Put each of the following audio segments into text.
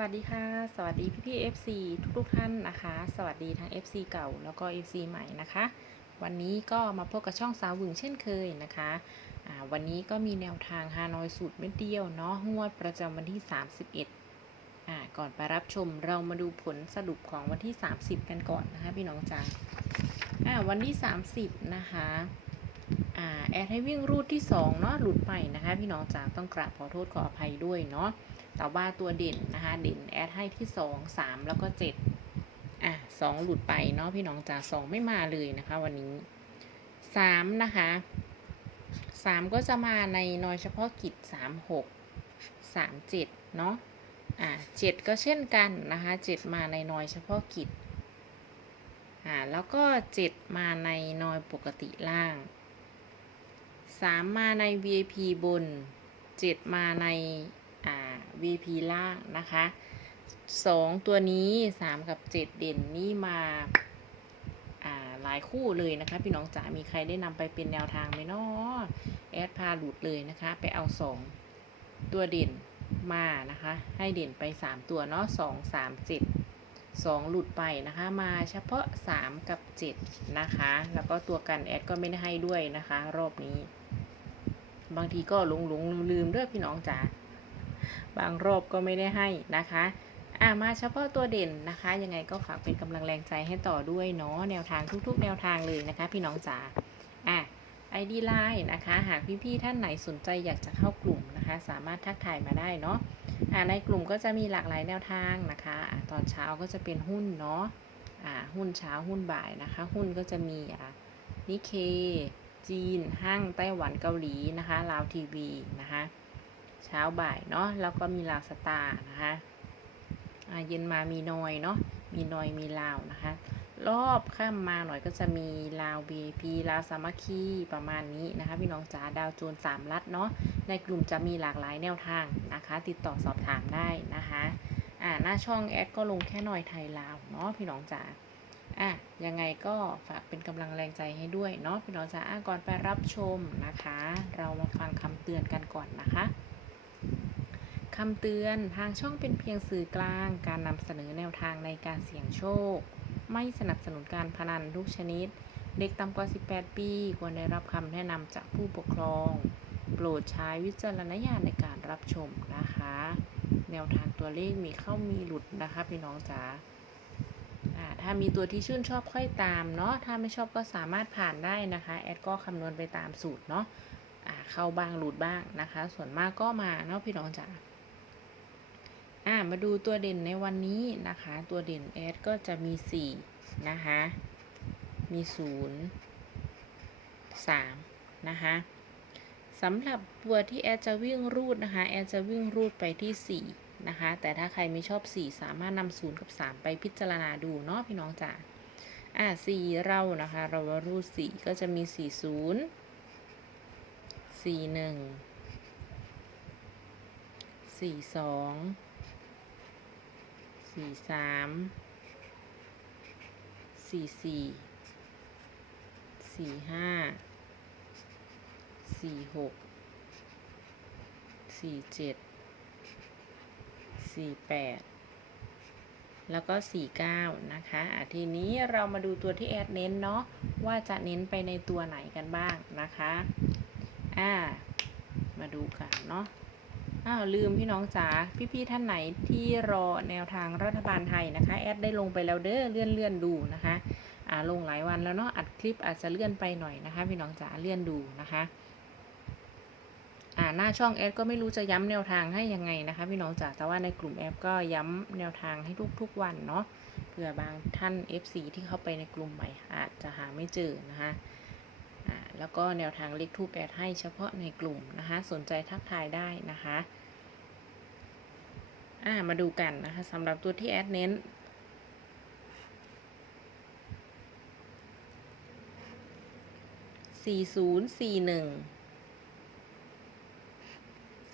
วัสดีค่ะ สวัสดีพี่พี่ๆ FC ทุกทุกๆท่านนะคะ สวัสดีทั้ง FC เก่าแล้วก็ FC ใหม่นะคะ วันนี้ก็มาพบกับช่องสาวหวึงเช่นเคยนะคะวันนี้ก็มีแนวทางฮานอยสูตรเม็ดเดียวเนาะงวดประจำวันที่ 31อ่าก่อนไปรับชมเรามาดูผลสรุปของวันที่ 30 กันก่อนนะคะ พี่น้องจ๋าอ่าวันที่ 30 นะคะ แอดให้วิ่งรูดที่2เนาะหลุดไปนะคะ พี่น้องจ๋าต้องกราบขอโทษขออภัยด้วยเนาะแต่ว่าตัวเด่นนะคะ เด่นแอดให้ที่สองสามแล้วก็เจ็ดอะสองหลุดไปเนาะพี่น้องจ๋าสองไม่มาเลยนะคะ วันนี้สามนะคะสามก็จะมาในนอยเฉพาะกิจสามหกสามเจ็ดเนาะอะเจ็ดก็เช่นกันนะคะเจ็ดมาในนอยเฉพาะกิจอ่าแล้วก็เจ็ดมาในนอยปกติล่าง สามมาใน VIP บนเจ็ดมาในอ่า VP ล่างนะคะสองตัวนี้สามกับเจ็ดเด่นนี่มาอ่าหลายคู่เลยนะคะ พี่น้องจ๋ามีใครได้นำไปเป็นแนวทางไหมเนาะแอดพาหลุดเลยนะคะ ไปเอาสองตัวเด่นมานะคะ ให้เด่นไปสามตัวเนาะสองสามเจ็ดสองหลุดไปนะคะ มาเฉพาะสามกับเจ็ดนะคะ แล้วก็ตัวกันแอดก็ไม่ได้ให้ด้วยนะคะ รอบนี้ บางทีก็หลงหลงลืมลืมด้วยพี่น้องจ๋าบางรอบก็ไม่ได้ให้นะคะอ่ามาเฉพาะตัวเด่นนะคะ ยังไงก็ฝากเป็นกำลังแรงใจให้ต่อด้วยเนาะแนวทางทุกๆ แนวทางเลยนะคะ พี่น้องจ๋าอะ ID Line นะคะ หากพี่ๆท่านไหนสนใจอยากจะเข้ากลุ่มนะคะ สามารถทักทายมาได้เนาะอ่าในกลุ่มก็จะมีหลากหลายแนวทางนะคะอ่าตอนเช้าก็จะเป็นหุ้นเนาะอ่าหุ้นเช้าหุ้นบ่ายนะคะ หุ้นก็จะมีอ่านิเค จีน ห้างไต้หวันเกาหลีนะคะลาวทีวีนะคะเช้าบ่ายเนาะแล้วก็มีลาวสตาร์นะคะอ่าเย็นมามีนอยเนาะมีนอยมีลาวนะคะ รอบข้ามมาหน่อยก็จะมีลาว BP ลาวสามัคคีประมาณนี้นะคะพี่น้องจ๋าดาวโจนสามลัดเนาะในกลุ่มจะมีหลากหลายแนวทางนะคะ ติดต่อสอบถามได้นะคะอ่าหน้าช่องแอดก็ลงแค่หน่อยไทยลาวเนาะพี่น้องจ๋า อะยังไงก็ฝากเป็นกำลังแรงใจให้ด้วยเนาะพี่น้องจ๋าอะก่อนไปรับชมนะคะ เรามาฟังคำเตือนกันก่อนนะคะคำเตือนทางช่องเป็นเพียงสื่อกลาง การนำเสนอแนวทางในการเสี่ยงโชค ไม่สนับสนุนการพนันทุกชนิด เด็กต่ำกว่า 18 ปี ควรได้รับคำแนะนำจากผู้ปกครอง โปรดใช้วิจารณญาณในการรับชมนะคะ แนวทางตัวเลขมีเข้ามีหลุดนะคะพี่น้องจ๋า ถ้ามีตัวที่ชื่นชอบค่อยตามเนาะถ้าไม่ชอบก็สามารถผ่านได้นะคะ แอดก็คำนวณไปตามสูตรเนาะเข้าบ้างหลุดบ้างนะคะ ส่วนมากก็มาเนาะพี่น้องจ๋าอ่ามาดูตัวเด่นในวันนี้นะคะ ตัวเด่นแอดก็จะมี 4 นะคะ มี 0 3 นะคะสำหรับตัวที่แอดจะวิ่งรูดนะคะ แอดจะวิ่งรูดไปที่ 4 นะคะ แต่ถ้าใครไม่ชอบ 4 สามารถนำ0กับ 3 ไปพิจารณาดูเนาะพี่น้องจ๋าอ่า4เรานะคะ เราว่ารูด4ก็จะมี4 0 4 1 4 2สี่สามสี่สี่สี่ห้าสี่หกสี่เจ็ด สี่แปดแล้วก็สี่เก้านะคะอะทีนี้เรามาดูตัวที่แอดเน้นเนาะว่าจะเน้นไปในตัวไหนกันบ้างนะคะอ่ามาดูกันเนาะอ้าวลืมพี่น้องจ๋าพี่ๆท่านไหนที่รอแนวทางรัฐบาลไทยนะคะแอดได้ลงไปแล้วเด้อเลื่อนเลื่อนดูนะคะอ่าลงหลายวันแล้วเนาะอัดคลิปอาจจะเลื่อนไปหน่อยนะคะ พี่น้องจ๋าเลื่อนดูนะคะ หน้าช่องแอดก็ไม่รู้จะย้ำแนวทางให้ยังไงนะคะพี่น้องจ๋าแต่ว่าในกลุ่มแอดก็ย้ำแนวทางให้ทุกๆวันเนาะเผื่อบางท่าน FC ที่เข้าไปในกลุ่มใหม่อาจจะหาไม่เจอนะคะอ่าแล้วก็แนวทางเลขทูปแอดให้เฉพาะในกลุ่มนะคะสนใจทักทายได้นะคะอ่ามาดูกันนะคะสำหรับตัวที่แอดเน้นสี่ศูนย์สี่หนึ่ง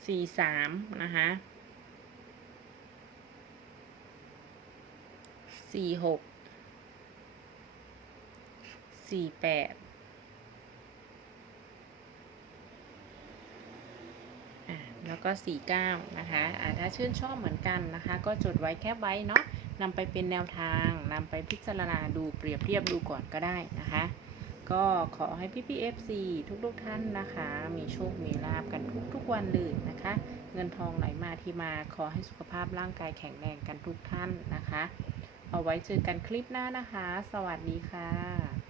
สี่สามนะคะสี่หกสี่แปดแล้วก็ 49 นะคะอ่าถ้าชื่นชอบเหมือนกันนะคะ ก็จดไว้แคปไว้เนาะนำไปเป็นแนวทางนำไปพิจารณาดูเปรียบเทียบดูก่อนก็ได้นะคะ ก็ขอให้พี่พี่เอฟซีทุกๆท่านนะคะ มีโชค มีลาบกันทุกๆวันเลยนะคะ เงินทองไหลมาที่มาขอให้สุขภาพร่างกายแข็งแรงกันทุกท่านนะคะ เอาไว้เจอกันคลิปหน้านะคะ สวัสดีค่ะ